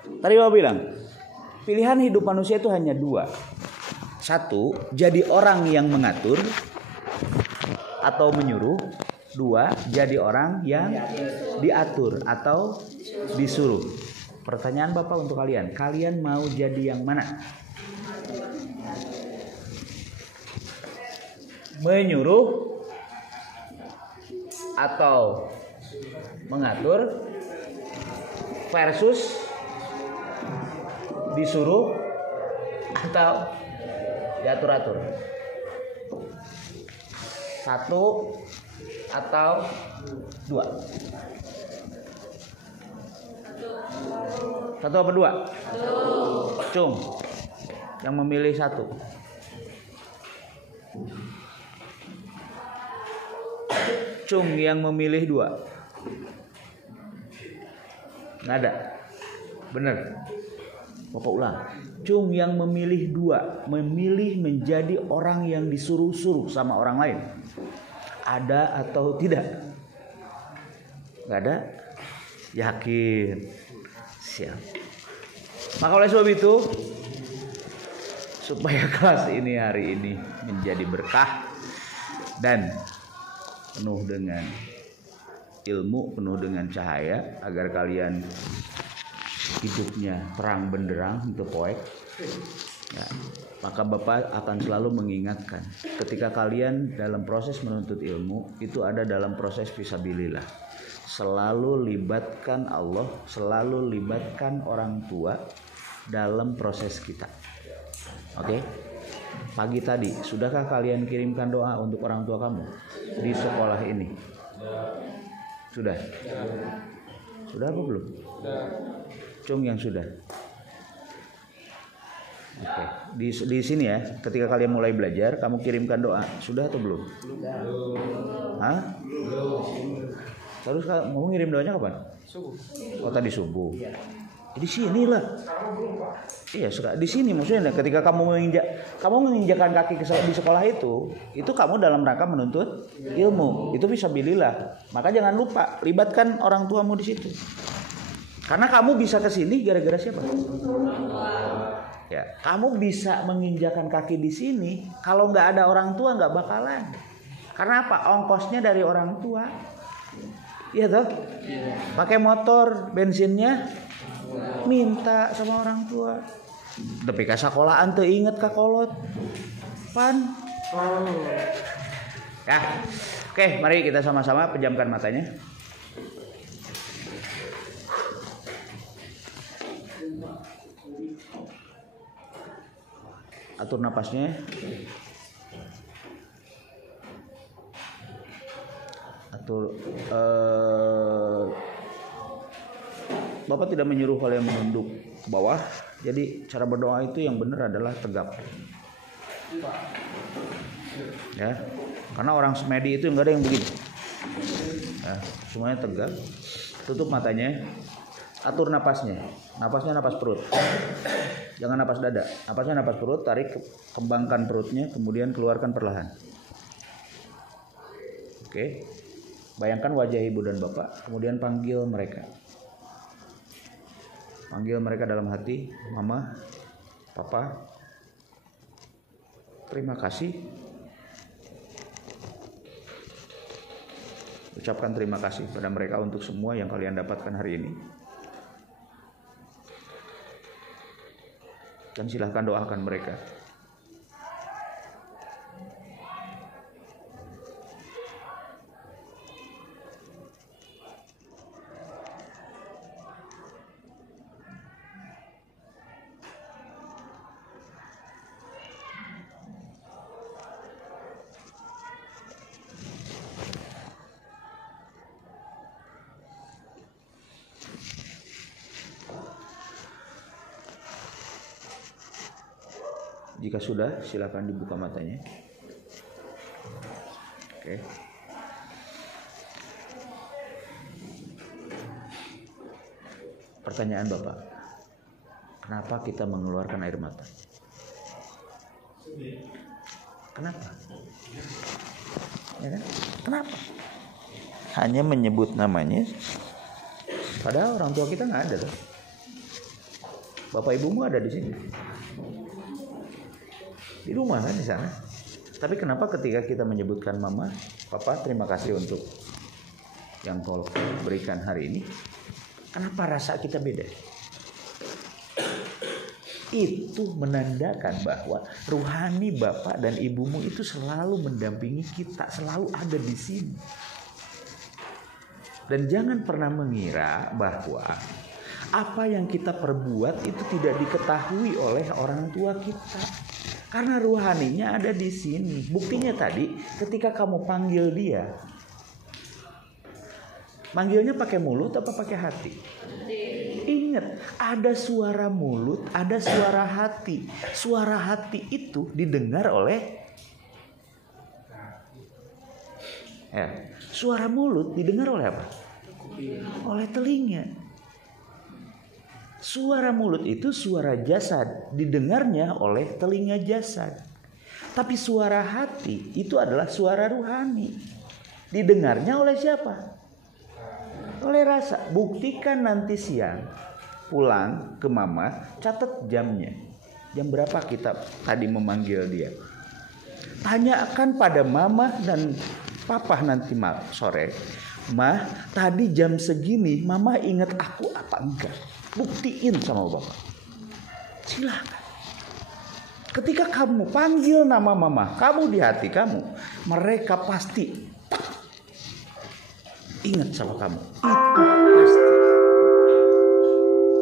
Tadi Bapak bilang, pilihan hidup manusia itu hanya dua. Satu, jadi orang yang mengatur atau menyuruh. Dua, jadi orang yang diatur atau disuruh. Pertanyaan Bapak untuk kalian, kalian mau jadi yang mana? Menyuruh atau mengatur versus disuruh atau diatur-atur. Satu atau dua? Satu apa dua? Cung yang memilih satu. Cung yang memilih dua. Nggak ada. Bener. Bapak ulang. Cung yang memilih dua, memilih menjadi orang yang disuruh-suruh sama orang lain. Ada atau tidak? Nggak ada? Yakin? Siap. Maka oleh sebab itu, supaya kelas ini hari ini menjadi berkah dan penuh dengan ilmu, penuh dengan cahaya, agar kalian hidupnya terang benderang untuk poek, ya, maka Bapak akan selalu mengingatkan ketika kalian dalam proses menuntut ilmu itu ada dalam proses fisabilillah. Selalu libatkan Allah, selalu libatkan orang tua dalam proses kita. Oke? Pagi tadi, sudahkah kalian kirimkan doa untuk orang tua kamu di sekolah ini? Sudah? Sudah apa belum? Cung yang sudah. Oke. Di sini ya, ketika kalian mulai belajar, kamu kirimkan doa. Sudah atau belum? Hah? Terus kamu ngirim doanya kapan? Subuh. Oh, tadi subuh. Di sini lah. Iya, di sini maksudnya ketika kamu menginjakkan kaki di sekolah itu kamu dalam rangka menuntut ilmu. Itu fisabilillah. Maka jangan lupa libatkan orang tuamu di situ. Karena kamu bisa ke sini gara-gara siapa? Ya, kamu bisa menginjakkan kaki di sini kalau nggak ada orang tua nggak bakalan. Karena apa? Ongkosnya dari orang tua. Iya toh? Pakai motor, bensinnya minta sama orang tua. Tapi ka sekolahan teu inget ka kolot. Pan. Ya. Oke, mari kita sama-sama pejamkan matanya. Atur napasnya. Atur Bapak tidak menyuruh kalian menunduk ke bawah. Jadi cara berdoa itu yang benar adalah tegap. Ya. Karena orang semedi itu enggak ada yang begini. Ya, semuanya tegap. Tutup matanya. Atur napasnya. Napasnya napas perut. Jangan napas dada. Napasnya napas perut, tarik, kembangkan perutnya, kemudian keluarkan perlahan. Oke. Bayangkan wajah ibu dan bapak, kemudian panggil mereka. Panggil mereka dalam hati, mama, papa, terima kasih. Ucapkan terima kasih pada mereka untuk semua yang kalian dapatkan hari ini. Dan silahkan doakan mereka. Jika sudah, silakan dibuka matanya. Oke. Pertanyaan Bapak, kenapa kita mengeluarkan air mata? Kenapa? Ya kan? Kenapa? Hanya menyebut namanya, padahal orang tua kita nggak ada tuh. Bapak ibumu ada di sini. Di rumah kan di sana. Tapi kenapa ketika kita menyebutkan mama, papa, terima kasih untuk yang kau berikan hari ini. Kenapa rasa kita beda? Itu menandakan bahwa ruhani bapak dan ibumu itu selalu mendampingi kita, selalu ada di sini. Dan jangan pernah mengira bahwa apa yang kita perbuat itu tidak diketahui oleh orang tua kita. Karena ruhaninya ada di sini. Buktinya tadi ketika kamu panggil dia, manggilnya pakai mulut apa pakai hati? Ingat, ada suara mulut, ada suara hati. Suara hati itu didengar oleh suara mulut didengar oleh apa? Oleh telinga. Suara mulut itu suara jasad, didengarnya oleh telinga jasad. Tapi suara hati itu adalah suara ruhani. Didengarnya oleh siapa? Oleh rasa. Buktikan nanti siang pulang ke mama, catat jamnya. Jam berapa kita tadi memanggil dia? Tanyakan pada mama dan papa nanti sore. Mah, tadi jam segini mama ingat aku apa enggak? Buktiin sama bapak. Silakan. Ketika kamu panggil nama mama kamu di hati kamu, mereka pasti ingat sama kamu. Itu pasti.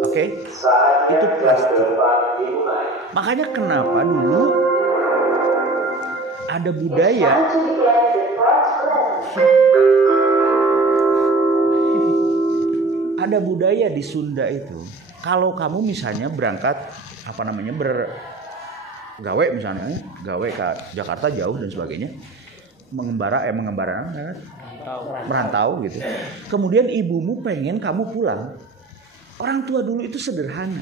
Oke? Itu pasti. Makanya kenapa dulu ada budaya di Sunda itu, kalau kamu misalnya berangkat bergawe misalnya, gawe ke Jakarta jauh dan sebagainya, merantau gitu. Kemudian ibumu pengen kamu pulang. Orang tua dulu itu sederhana.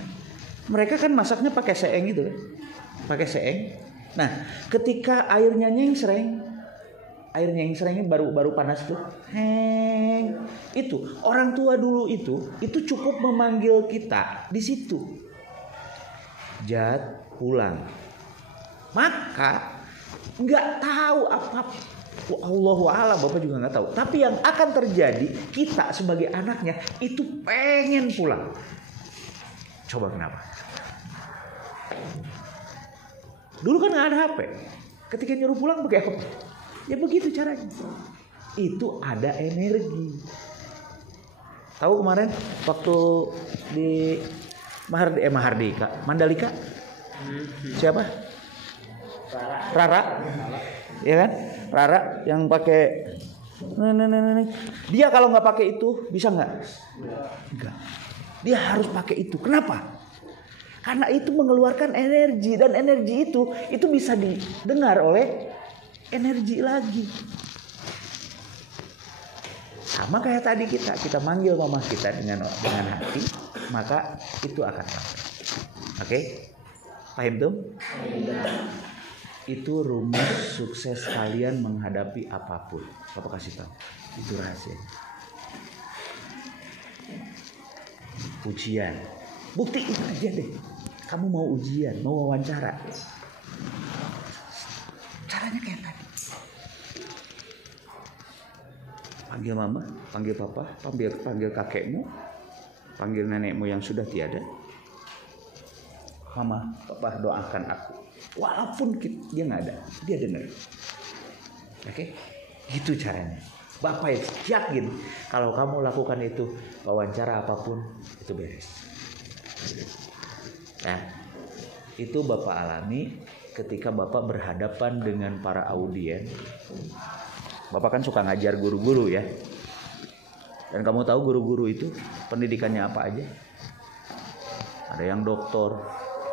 Mereka kan masaknya pakai seeng gitu kan. Pakai seeng. Nah, ketika airnya nyengsreng baru panas tuh. Itu orang tua dulu itu cukup memanggil kita di situ. Jat, pulang. Maka nggak tahu apa, Allahu a'lam, bapak juga nggak tahu. Tapi yang akan terjadi, kita sebagai anaknya itu pengen pulang. Coba kenapa? Dulu kan nggak ada HP. Ketika nyuruh pulang pakai apa? Ya begitu caranya. Itu ada energi. Tahu kemarin waktu di Mandalika? Siapa? Rara. Ya kan? Rara yang pakai dia kalau nggak pakai itu bisa nggak? Enggak. Dia harus pakai itu. Kenapa? Karena itu mengeluarkan energi, dan energi itu bisa didengar oleh energi lagi. Sama kayak tadi kita manggil mama kita dengan hati, maka itu akan sampai. Oke? Paham tuh? Itu rumus sukses kalian menghadapi apapun. Bapak kasih tahu. Itu rahasia. Ujian. Buktiin aja deh. Kamu mau ujian, mau wawancara. Caranya kayak tadi. Panggil mama, panggil papa, panggil kakekmu, panggil nenekmu yang sudah tiada. Mama, papa doakan aku. Walaupun dia nggak ada, dia dengar. Oke? Gitu caranya. Bapak yakin kalau kamu lakukan itu, wawancara apapun itu beres. Nah, itu Bapak alami ketika Bapak berhadapan dengan para audien. Bapak kan suka ngajar guru-guru ya. Dan kamu tahu guru-guru itu pendidikannya apa aja? Ada yang doktor,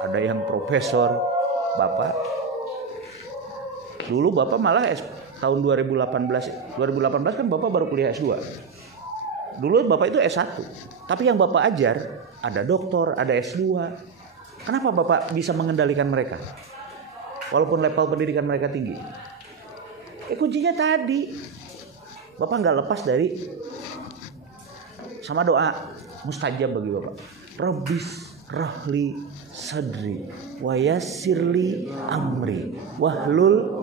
ada yang profesor. Bapak dulu Bapak malah tahun 2018 kan Bapak baru kuliah S2. Dulu Bapak itu S1. Tapi yang Bapak ajar ada doktor, ada S2. Kenapa Bapak bisa mengendalikan mereka? Walaupun level pendidikan mereka tinggi. Kuncinya tadi. Bapak gak lepas dari sama doa mustajab bagi Bapak. rohli sadri wa yassirli amri wahlul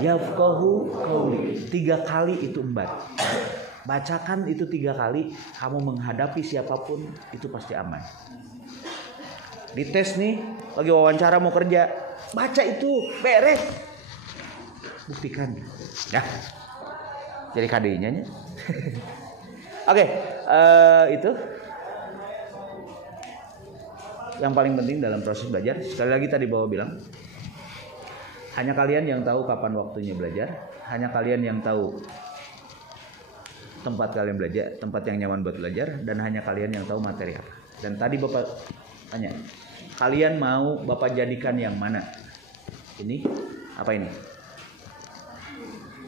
yafqahu qauli. 3 kali itu embat. Bacakan itu 3 kali, kamu menghadapi siapapun itu pasti aman. Dites nih, lagi wawancara mau kerja, baca itu, beres. Buktikan. Ya. Jadi KD-nya nya. Oke, itu yang paling penting dalam proses belajar. Sekali lagi tadi Bapak bilang, hanya kalian yang tahu kapan waktunya belajar, hanya kalian yang tahu tempat kalian belajar, tempat yang nyaman buat belajar, dan hanya kalian yang tahu materi apa. Dan tadi Bapak tanya, kalian mau Bapak jadikan yang mana? Ini apa ini?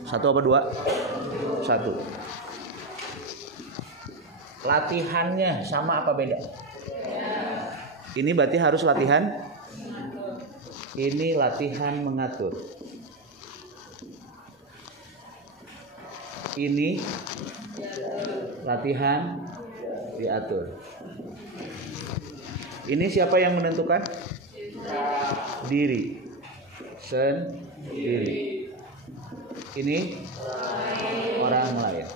1 apa 2? 1. Latihannya sama apa beda? Ini berarti harus latihan. Ini latihan mengatur. Ini latihan diatur. Ini siapa yang menentukan? Diri sendiri. Ini orang lain.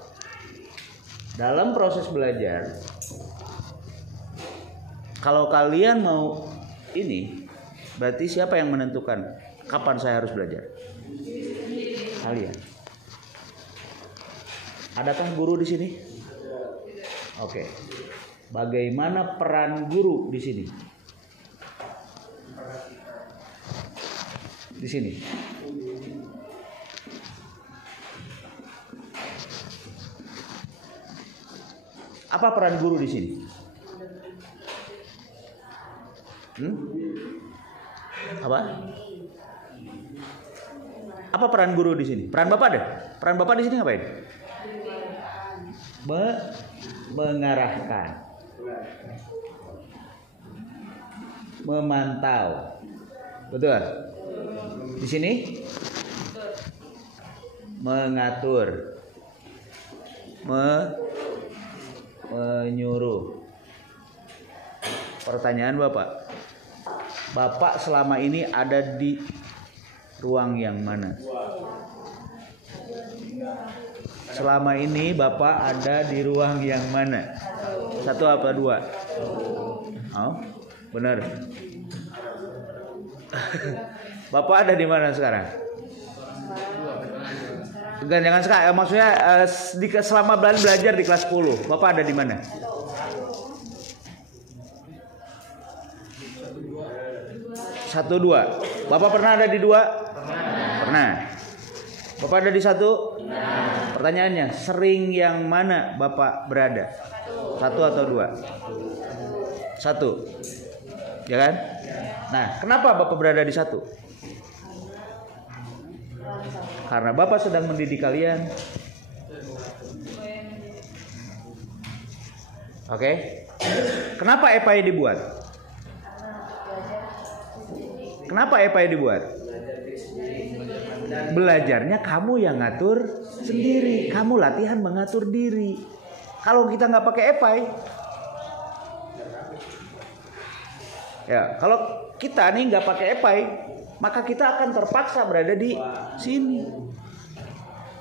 Dalam proses belajar, kalau kalian mau ini, berarti siapa yang menentukan kapan saya harus belajar? Kalian. Adakah guru di sini? Oke. Bagaimana peran guru di sini? Di sini. Apa peran guru di sini? Apa? Apa peran guru di sini? Peran Bapak deh. Peran Bapak di sini ngapain? Mengarahkan, memantau. Betul? Di sini mengatur, menyuruh. Pertanyaan Bapak selama ini ada di ruang yang mana? Selama ini Bapak ada di ruang yang mana? 1 apa 2? Oh, benar. Bapak ada di mana sekarang? Jangan sekarang, maksudnya selama belajar di kelas 10, Bapak ada di mana? 1, 2. Bapak pernah ada di 2? Pernah. Bapak ada di 1? Pertanyaannya, sering yang mana Bapak berada? 1 atau 2? 1. Ya kan? Nah, kenapa Bapak berada di 1? Karena Bapak sedang mendidik kalian. Oke? Kenapa EPAI dibuat? Kenapa EPAI dibuat? Belajarnya kamu yang ngatur sendiri. Kamu latihan mengatur diri. Kalau kita nggak pakai EPAI, ya kalau kita nih nggak pakai EPAI, maka kita akan terpaksa berada di sini.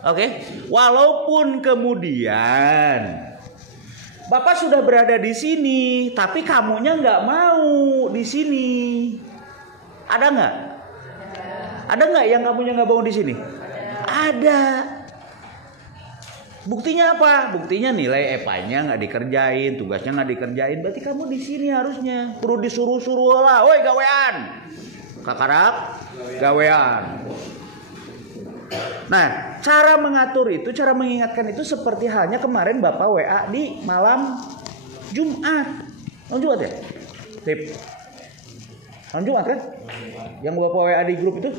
Oke? Walaupun kemudian Bapak sudah berada di sini, tapi kamunya nggak mau di sini. Ada nggak? Ada nggak yang kamunya nggak mau di sini? Ada. Buktinya apa? Buktinya nilai EPA-nya nggak dikerjain, tugasnya nggak dikerjain. Berarti kamu di sini harusnya. Perlu disuruh-suruh lah. Woi gawean, kakarap, gawean. Nah, cara mengatur itu, cara mengingatkan itu seperti halnya kemarin Bapak WA di malam Jumat. Malam Jumat ya? Tip. Malam Jumat kan? Yang Bapak WA di grup itu?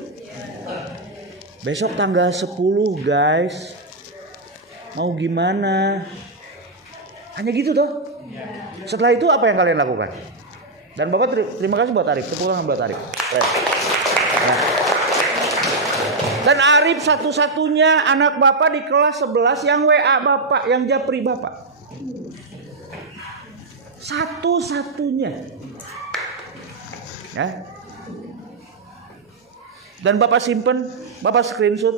Besok tanggal 10 guys. Mau gimana? Hanya gitu toh. Setelah itu apa yang kalian lakukan? Dan Bapak terima kasih buat Arif. Tepuk tangan buat Arif. Nah. Dan Arif satu-satunya anak Bapak di kelas 11 yang WA Bapak, yang japri Bapak. Satu-satunya. Ya. Dan Bapak simpen, Bapak screenshot,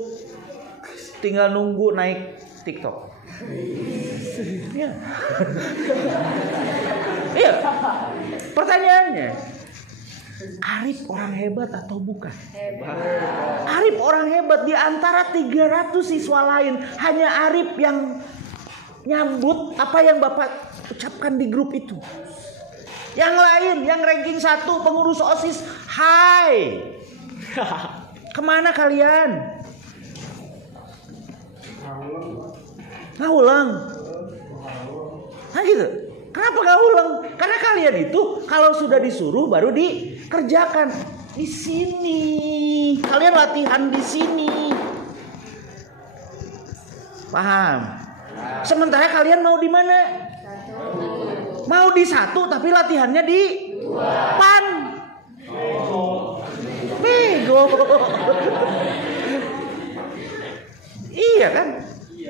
tinggal nunggu naik TikTok. Iya. Iya. Pertanyaannya, Arif orang hebat atau bukan? Arif orang hebat. Di antara 300 siswa lain, hanya Arif yang nyambut apa yang Bapak ucapkan di grup itu. Yang lain, yang ranking 1 pengurus OSIS, hai. Kemana kalian? Ngaulang. Nah gitu. Kenapa ngaulang? Karena kalian itu kalau sudah disuruh baru dikerjakan. Di sini. Kalian latihan di sini. Paham? Sementara kalian mau di mana? Mau di 1 tapi latihannya di PAN. Bego. Iya kan?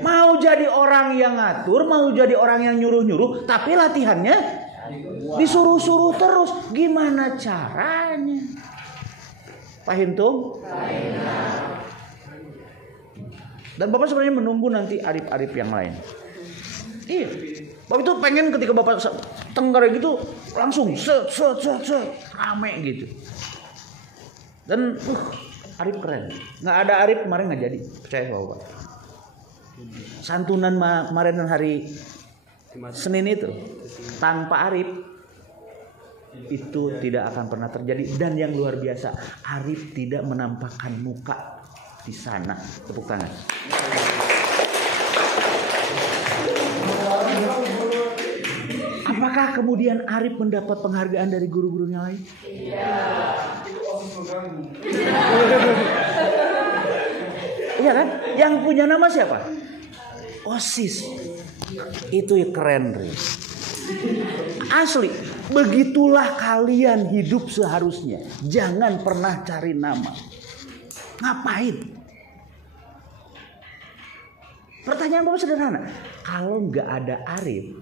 Mau jadi orang yang ngatur, mau jadi orang yang nyuruh-nyuruh, tapi latihannya disuruh-suruh terus. Gimana caranya? Pak Hintung? Dan Bapak sebenarnya menunggu nanti arif-arif yang lain. Iya. Bapak itu pengen ketika Bapak tenggar gitu langsung set rame gitu. Dan Arif keren. Nggak ada Arif kemarin nggak jadi. Percaya Bapak. Santunan kemarin hari Senin itu tanpa Arif itu tidak akan pernah terjadi. Dan yang luar biasa, Arif tidak menampakkan muka di sana. Tepuk tangan. Apakah kemudian Arif mendapat penghargaan dari guru-gurunya lain? Iya. Iya kan? Yang punya nama siapa? OSIS. Itu keren, Riz. Asli. Begitulah kalian hidup seharusnya. Jangan pernah cari nama. Ngapain? Pertanyaan Bapak sederhana. Kalau nggak ada Arif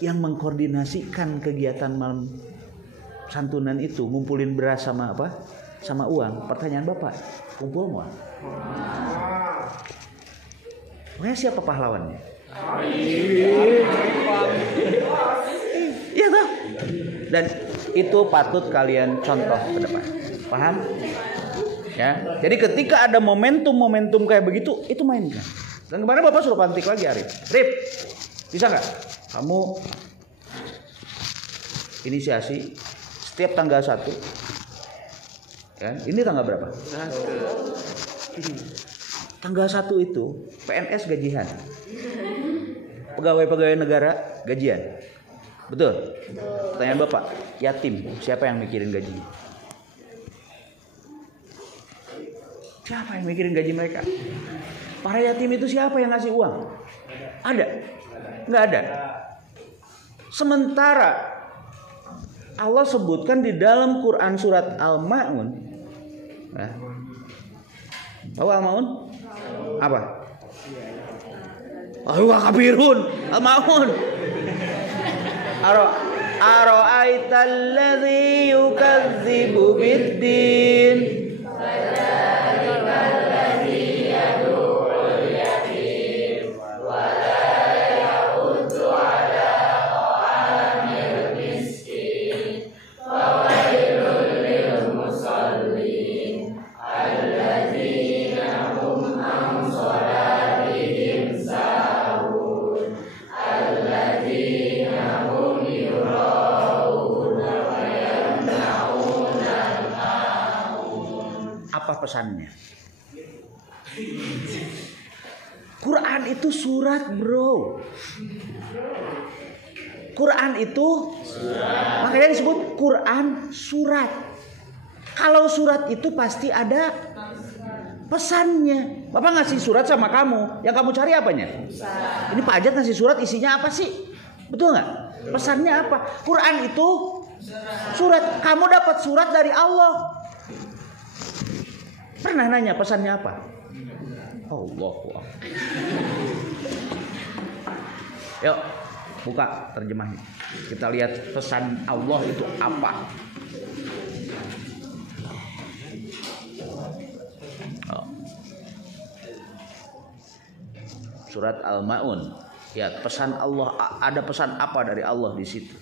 yang mengkoordinasikan kegiatan malam santunan itu, ngumpulin beras sama apa? Sama uang. Pertanyaan Bapak, kumpul mau? Pokoknya siapa pahlawannya? Iya toh? Dan itu patut kalian contoh ke depan. Paham? Ya. Jadi ketika ada momentum-momentum kayak begitu, itu mainkan. Dan kemarin Bapak suruh pantik lagi Arif. Rip, bisa nggak? Kamu inisiasi setiap tanggal 1. Ya, ini tanggal berapa? 1. Tanggal 1 itu PNS gajian. Pegawai-pegawai negara gajian. Betul? Pertanyaan Bapak, yatim, siapa yang mikirin gajinya? Siapa yang mikirin gaji mereka? Para yatim itu siapa yang ngasih uang? Ada? Nggak ada. Sementara Allah sebutkan di dalam Quran surat Al-Ma'un. Tahu Al-Ma'un? Apa? Al-Kafirun. Al-Ma'un. Ara'aital ladzi yukadzibu bid-din. Pesannya Quran itu surat, bro. Quran itu surat. Makanya disebut Quran surat. Kalau surat itu pasti ada pesannya. Bapak ngasih surat sama kamu, yang kamu cari apanya? Ini Pak Ajat ngasih surat, isinya apa sih? Betul nggak? Pesannya apa? Quran itu surat. Kamu dapat surat dari Allah. Pernah nanya pesannya apa? Allah. Yuk, buka terjemahnya. Kita lihat pesan Allah itu apa. Surat Al-Maun. Ya, pesan Allah, ada pesan apa dari Allah di situ?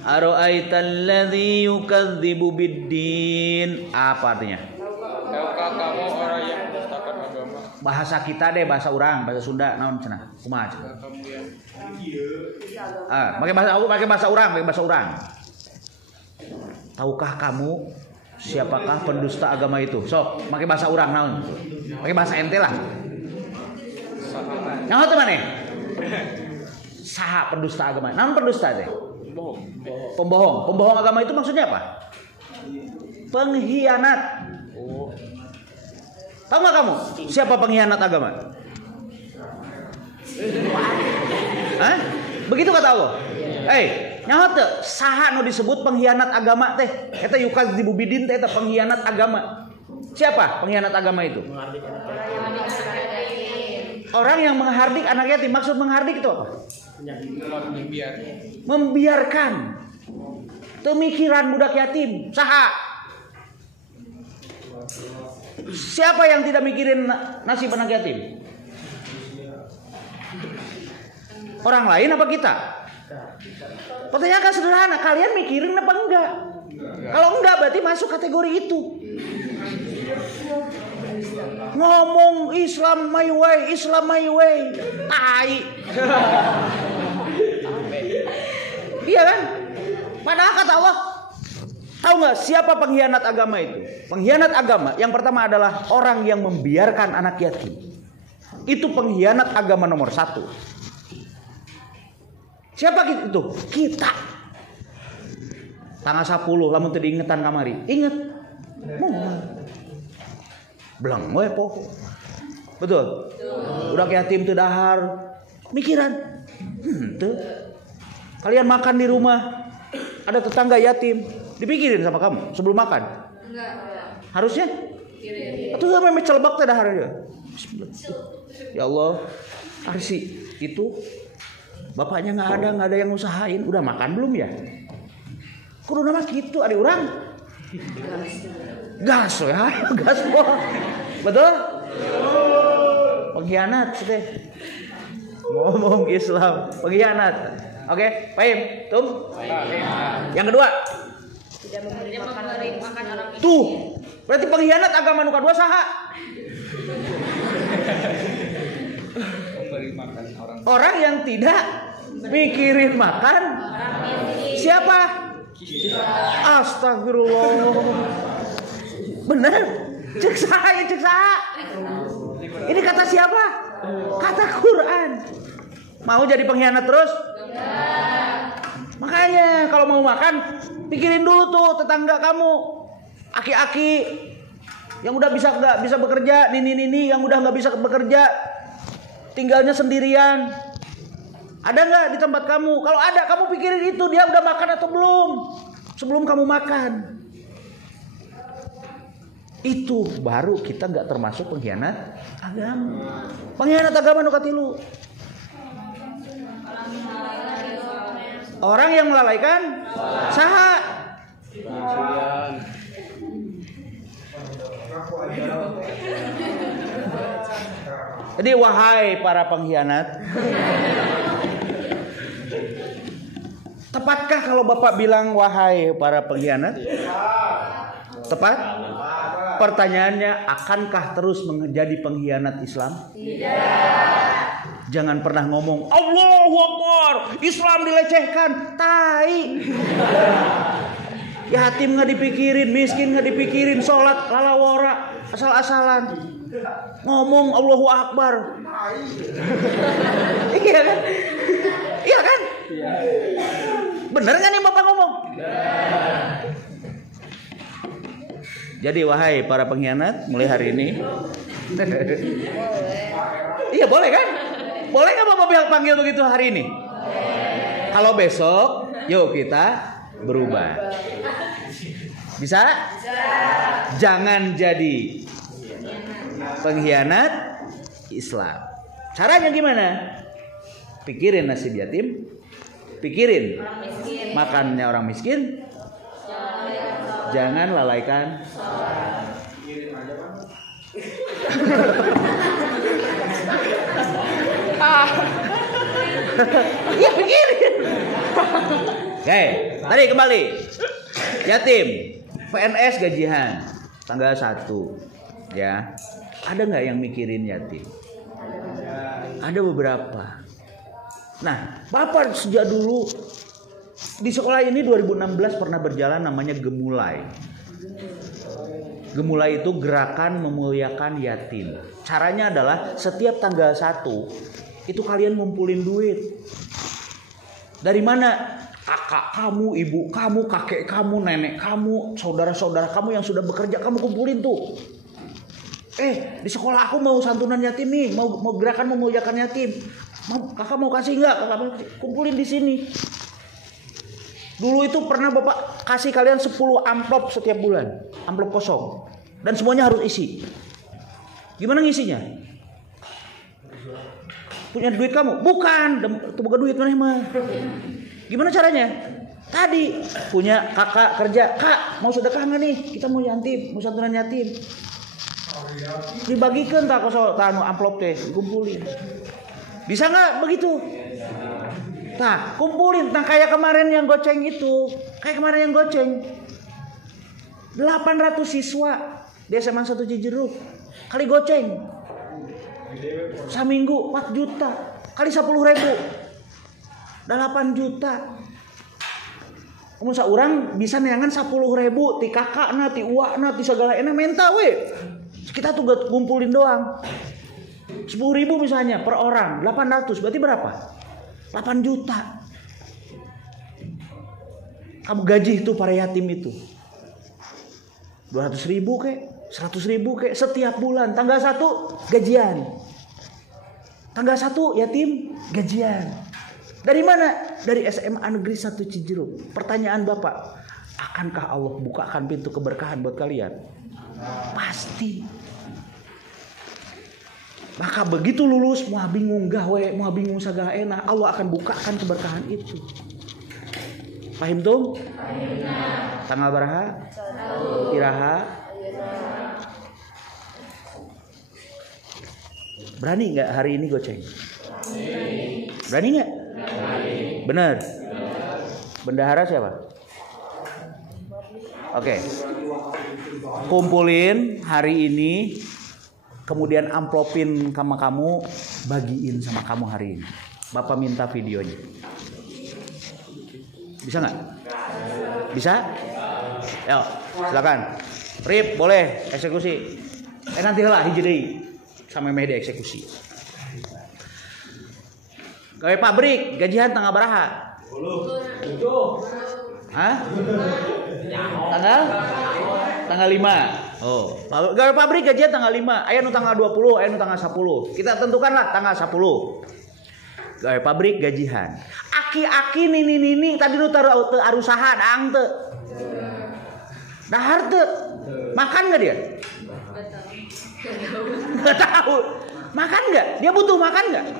Ara'aital ladzi yukadzibu biddin. Apa artinya? Tahukah kamu orang yang mendustakan agama? Bahasa kita deh, bahasa orang, bahasa Sunda, naon cenah? Kumaha cenah? Pakai bahasa orang, pakai bahasa orang. Tahukah kamu siapakah pendusta agama itu? Sok, pakai bahasa orang naon? Pakai bahasa ente lah. Naon teh maneh? Saha pendusta agama? Naon pendusta teh? Pembohong. Pembohong agama itu maksudnya apa? Pengkhianat. Tahu nggak kamu siapa pengkhianat agama? Hah? Begitu kata Allah. Nyaho teu saha nu disebut pengkhianat agama teh? Eta yukadzibu bidin teh eta pengkhianat agama. Siapa pengkhianat agama itu? Orang yang menghardik anak yatim. Maksud menghardik itu apa? Membiarkan pemikiran budak yatim. Saha? Siapa yang tidak mikirin nasib anak yatim? Orang lain apa kita? Pertanyaan kan sederhana, kalian mikirin apa enggak? Kalau enggak berarti masuk kategori itu. Ngomong Islam my way, Islam my way. Tai. Iya kan? Padahal kata Allah, tahu nggak siapa pengkhianat agama itu? Pengkhianat agama yang pertama adalah orang yang membiarkan anak yatim. Itu pengkhianat agama nomor 1. Siapa itu? Kita. Tanggal 10 lamun teu diingetan kamari. Ingat. Belang we poho. Betul. Budak yatim teu dahar. Mikiran. Teu. Kalian makan di rumah, ada tetangga yatim, dipikirin sama kamu sebelum makan? Enggak. Harusnya? Atau memang celebak teh dahar aja. Ya Allah, arsi itu bapaknya nggak ada yang usahain, udah makan belum ya? Kudu nama gitu, ada orang. Gas ya, gas boh. Betul? Pengkhianat teh. Ngomong Islam, pengkhianat. Oke, paham? Tum? Yang kedua, tidak memberi makan orang itu. Tuh, berarti pengkhianat agama nu kadua saha? Memberi makan orang yang tidak mikirin makan. Siapa? Astagfirullah. Bener? Cek saha. Ini kata siapa? Kata Quran. Mau jadi pengkhianat terus? Makanya kalau mau makan, pikirin dulu tuh tetangga kamu, aki-aki yang udah nggak bisa bekerja, nini yang udah nggak bisa bekerja, tinggalnya sendirian. Ada nggak di tempat kamu? Kalau ada, kamu pikirin itu, dia udah makan atau belum sebelum kamu makan. Itu baru kita nggak termasuk pengkhianat agama. Pengkhianat agama nu katilu. Orang yang melalaikan saha. Jadi wahai para pengkhianat, tepatkah kalau Bapak bilang wahai para pengkhianat? Tepat? Pertanyaannya, akankah terus menjadi pengkhianat Islam? Tidak. Jangan pernah ngomong Allahu Akbar, Islam dilecehkan, tai. Yatim nggak dipikirin, miskin nggak dipikirin, sholat lalawora, asal-asalan. Ngomong Allahu Akbar. Iya kan? Iya kan? Bener nggak nih Bapak ngomong? Jadi wahai para pengkhianat, mulai hari ini. Iya boleh kan? Boleh nggak Bapak panggil begitu hari ini? Kalau besok, yuk kita berubah. Bisa? Jangan jadi pengkhianat Islam. Caranya gimana? Pikirin nasib yatim, pikirin makannya orang miskin, jangan lalaikan. Iya pikirin. Oke, tadi kembali. Yatim, PNS gajian tanggal 1. Ya. Ada nggak yang mikirin yatim? Ada beberapa. Nah, Bapak sejak dulu di sekolah ini 2016 pernah berjalan namanya Gemulai. Gemulai itu gerakan memuliakan yatim. Caranya adalah setiap tanggal 1 itu kalian ngumpulin duit. Dari mana? Kakak kamu, ibu kamu, kakek kamu, nenek kamu, saudara-saudara kamu yang sudah bekerja, kamu kumpulin tuh. Di sekolah aku mau santunan yatim nih, mau gerakan memuliakan yatim. Kakak mau kasih nggak? Kakak kumpulin di sini. Dulu itu pernah Bapak kasih kalian 10 amplop setiap bulan, amplop kosong, dan semuanya harus isi. Gimana ngisinya? Punya duit kamu? Bukan, bukan duit mana mah. Gimana caranya? Tadi punya kakak kerja, kak mau sedekah nggak nih? Kita mau yatim, mau santunan yatim. Dibagikan tak kosong, tanu amplop teh, dikumpulin. Bisa nggak begitu? Nah, kumpulin. Nah, kayak kemarin yang goceng itu, 800 siswa di SMA 1 Cijeruk kali goceng. Saminggu 4 juta kali 10.000 8 juta. Kamu saurang bisa neangan 10.000 ti kakakna, ti uakna, ti segala enak menta we. Kita tuh kumpulin doang. 10.000 misalnya per orang, 800 berarti berapa? 8 juta. Kamu gaji itu para yatim itu 200.000 kek, 100.000 kek setiap bulan. Tanggal 1 gajian. Tanggal 1 yatim gajian. Dari mana? Dari SMA Negeri 1 Cijeruk. Pertanyaan Bapak, akankah Allah bukakan pintu keberkahan buat kalian? Pasti. Maka begitu lulus, mau bingung gawe, mau bingung sagala enak, Allah akan bukakan keberkahan itu. Paham tuh? Tanggal baraha? Iraha? Berani nggak hari ini goceng? Berani nggak? Benar. Bendahara siapa? Oke. Kumpulin hari ini. Kemudian amplopin sama kamu, bagiin sama kamu hari ini. Bapak minta videonya. Bisa nggak? Bisa? Yuk, silakan. Rip, boleh eksekusi. Nanti lah hiji deui. Sampai meh dieksekusi. Gawe pabrik, gajian tanggal baraha? 7. Hah? Tanggal 5. Oh, gawe pabrik gajian tanggal 5. Aya nu tanggal 20, aya nu tanggal 10. Kita tentukanlah tanggal 10. Gawe pabrik gajian. Aki-aki nini tadi nu taruh arusaha daang teu. Dahar teu. Makan enggak dia? Enggak tahu. Makan enggak? Dia butuh makan enggak?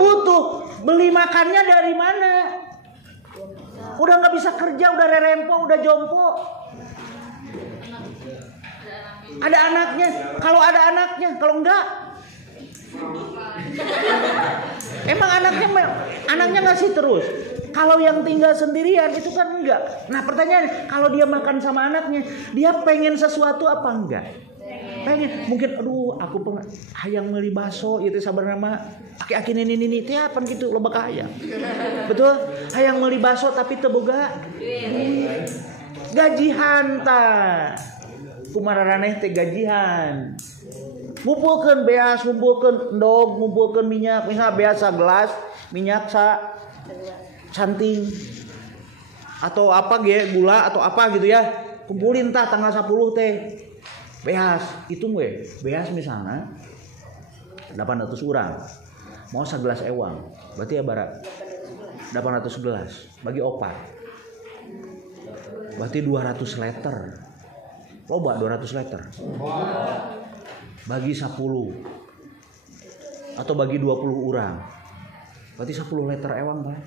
Butuh. Beli makannya dari mana? Udah enggak bisa kerja, udah rerempo, udah jompo. Ada anaknya. Kalau ada anaknya, kalau enggak, emang anaknya ngasih terus. Kalau yang tinggal sendirian itu kan enggak. Nah pertanyaannya, kalau dia makan sama anaknya, dia pengen sesuatu apa enggak? Pengen. Mungkin aku hayang meuli baso itu sabar nama aki-aki nini teh apa gitu loba ka hayang. Betul? Hayang meuli baso tapi teu boga gajihan tah. Kumararaneh teh gajihan. Ngumpulkeun beas, ngumpulkeun endog, ngumpulkeun minyak, misalnya beas gelas, minyak canting atau apa ge, gula atau apa gitu ya. Kumpulin tah tanggal 10 teh. Beas, hitung we. Beas misalnya 800 orang. Mau segelas ewang. Berarti ya barat 800 gelas bagi opat. Berarti 200 liter. Loba 200 liter. Bagi 10. atau bagi 20 orang. Berarti 10 liter ewang Pak.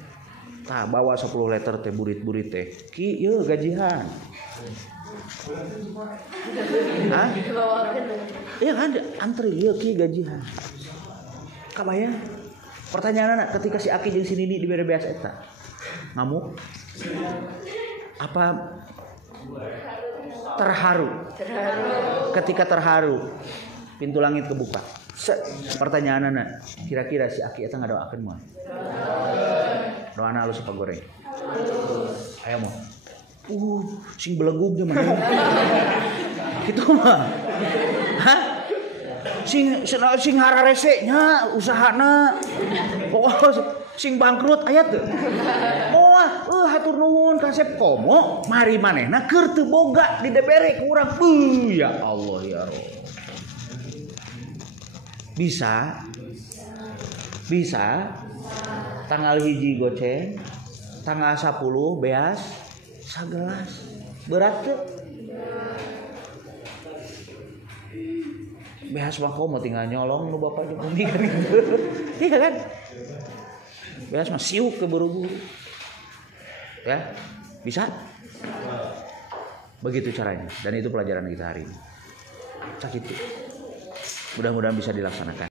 Tah bawa 10 liter teh burit-burit teh. Ki ieu gajihan. Hah? Iya kan antri ieu ki gajihan. Kabaya? Pertanyaan ketika si Aki jeung si Nini di beres eta. Ngamuk? Apa terharu? Ketika terharu, pintu langit kebuka. Pertanyaan anak, kira-kira si Aki eta ngadoakeun moal? Doana alus apa goreng? Aya moal. Sing belegug ge mah. Kitu mah. Hah? Sing hararese nya usahana. Sing bangkrut aya teu? Moal, hatur nuhun ka Sepkomo, mari manehna keur teu boga di dibere ku urang. Ya Allah ya Rabb. Bisa tanggal 1 goceng, tanggal 10 beas sagelas. Berat teu? Beas mah kau mau tinggal nyolong nu bapak jeung umi kan gitu. Iya kan? Beas mah siuk ke buru-buru. Ya, bisa? Begitu caranya dan itu pelajaran kita hari ini. Sakitu. Mudah-mudahan bisa dilaksanakan.